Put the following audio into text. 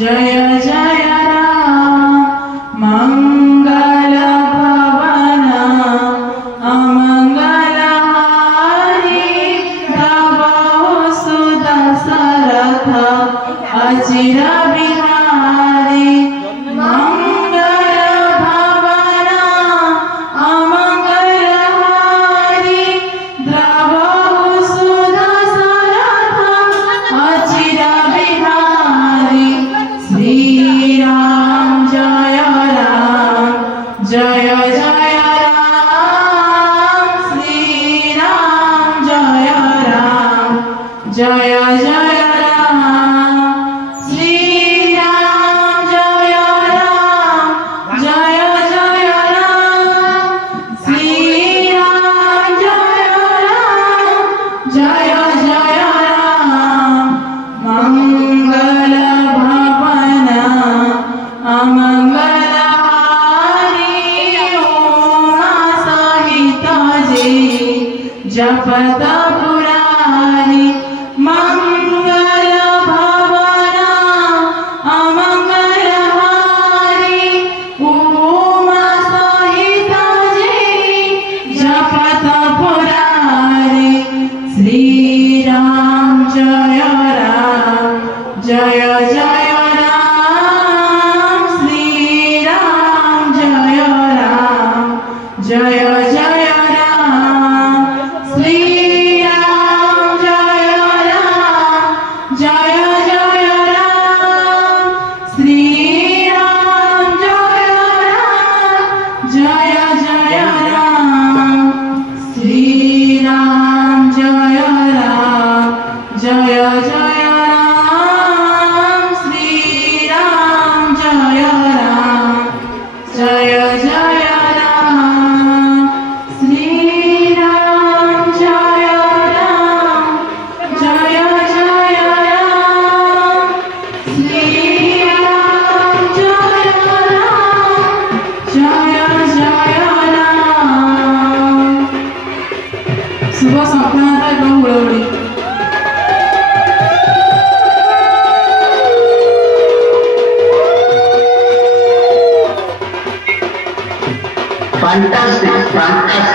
जय जय राम मंगल भवन अमंगल हारी प्रभो सुदशरथ अचिर बिहारी मंगल भवन अमंगल हारी प्रभो सुदशरथ अचिर बिहारी श्री राम जय जय राम श्री राम जय जय राम श्री राम जय जय राम श्री राम जय राम मंगल भवन अमंगल हारी उमा सहित जी जपत पुरारी मंगल भवन अमंगल हारी उमा सहित जी जपत पुरारी श्री राम जय राम श्री राम जय राम श्री राम जय राम श्री राम जय राम श्री राम जय राम जय राम श्री राम जय राम श्री राम जय राम श्री राम जय राम सुबह संपन्नता एकदम उडवली Fantastic, fantastic.